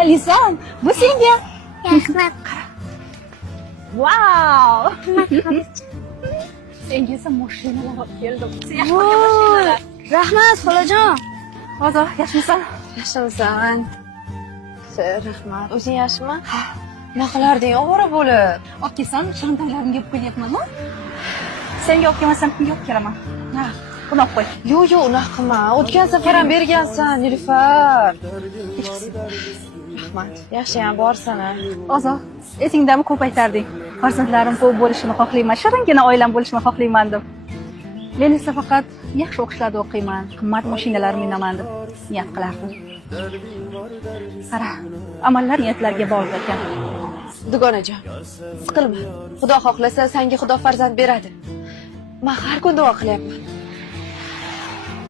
Alison, bu senga. Rahmat. Wow! Senga esa mashinalar olib keldim. Yaxshi mashinalar. Rahmat, xolajon. Hozir yaxshimisan? Yaxshimisan? Rahmat. O'zing yaxshimi? Ha. Nima qilarding ovora bo'lib? Olib kelsam, shantallarimga olib kelyapman-ku. Senga olib kelmasam kimga olib kelaman? Ha, buni olib qo'y. Yo'q, unaqa qilma. O'tgan safar ham bergansan, Nilufar. Rahmat. Yaxshiyam borsan. Hozir esingdami ko'p aytarding. Farzandlarim ko'p bo'lishini xohlayman, shiringina oilam bo'lishini xohlayman deb. Men esa faqat yaxshi o'qishlarda o'qiyman, qimmat mashinalar minaman deb niyat qilardim. Qara, amallar niyatlarga bog'liq ekan. Dugonajon, siqilma. Xudo xohlasa, senga Xudo farzand beradi. Men har kun duo qilyapman.